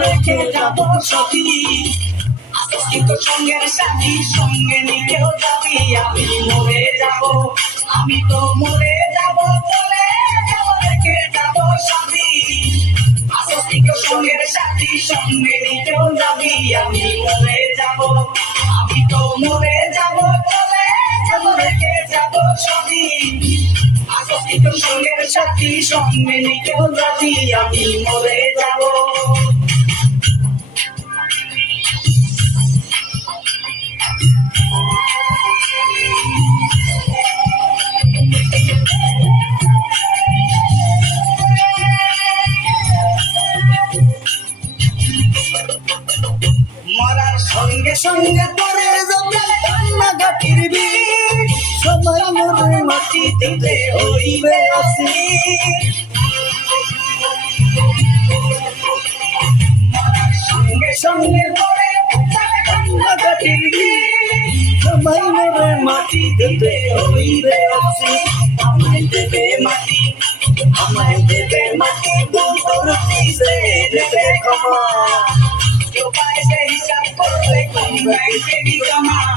রেখে যাব সবই কিন্তু সঙ্গের সাথী সঙ্গে নিকেও যাবি আমি মরে যাব আমি তো মরে যাব চলে যাব রেখে যাব সবই কিন্তু সঙ্গের সাথী সঙ্গে নিকেও যাবি আমি মরে যাব আমি তো মরে যাব চলে যাব রেখে যাব সবই কিন্তু সঙ্গের সাথী সঙ্গে নিকেও যাবি আমি মরে যাব মরার সঙ্গে সঙ্গে পরে যাবে কান্নাকাটির বীজ সবাই মরে মাটি দিতে হইবে আসি মরার সঙ্গে সঙ্গে পরে কান্নাকাটির বীজ সবাই মরে মাটি দিতে হইবে আসি আমায় দেবে মাটি বন্ধুর পিছে দেবে ক্ষমা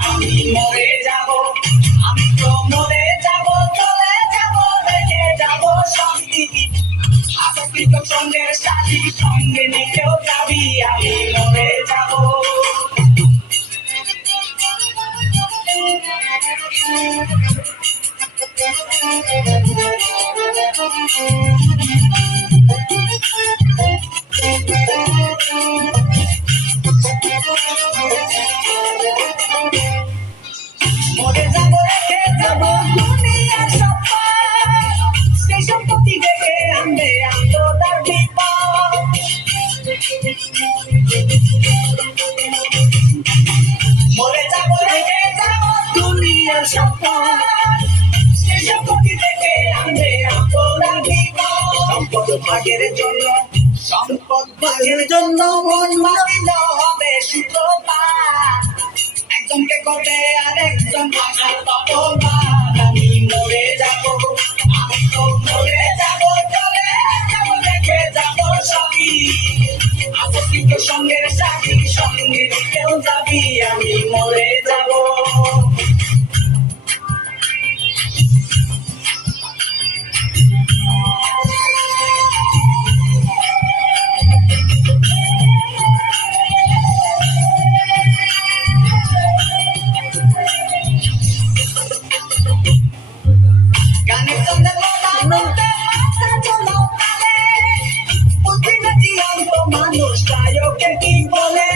আমি মরে যাব আমি তো মরে যাব চলে যাব রেখে যাব শান্তি আসক্ত সঙ্গের সাথী সঙ্গে নিকেও যাবি আমি মরে যাব মরে যাব রেখে যাব দুনিয়ার সব সেই সম্পত্তি দেখে আনবে আন্তর্জার বিপদ মরে যাব রেখে যাব দুনিয়ার সব সেই সম্পত্তি দেখে আনবে আন্তর্জার বিপদ সম্পদ ভাগের জন্য মন মানিল হবে সূত্রপাত একজনকে করবে আর একজন ভাষার তপমান আমি মরে যাব আমি তো মরে যাব চলে যাব রেখে যাব সবই আসক্ত সঙ্গের সাথী সঙ্গে কেউ যাবি আমি মরে যাব গানের চন্দে মনতে মাথা চলাও তালে বুদ্ধি না জীবন্ত মানুষ গায়কে কি বলে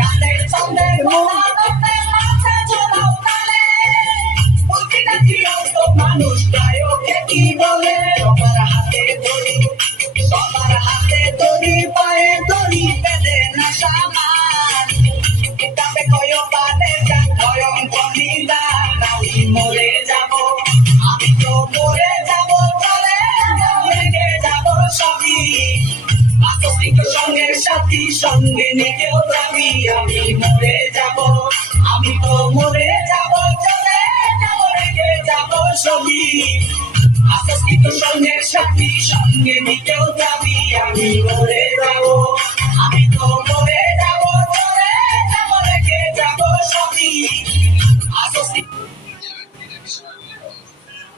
গানের চন্দে মনতে মাথা চলাও তালে বুদ্ধি না জীবন্ত মানুষ গায়কে কি বলে সবার হাতে দড়ি পায়ে দড়ি বেঁধে না সামান কিতাবে কয়ো বাদে মরে যাব আমি তো মরে যাব চলে রেখে যাব সবই আসক্ত সঙ্গের সাথী সঙ্গে নিকেও যাবি আমি মরে যাব আমি তো মরে যাব চলে যাব রেখে যাব সবই আসক্ত সঙ্গের সাথী সঙ্গে নিকেও যাবি আমি মরে যাব আমি তো মরে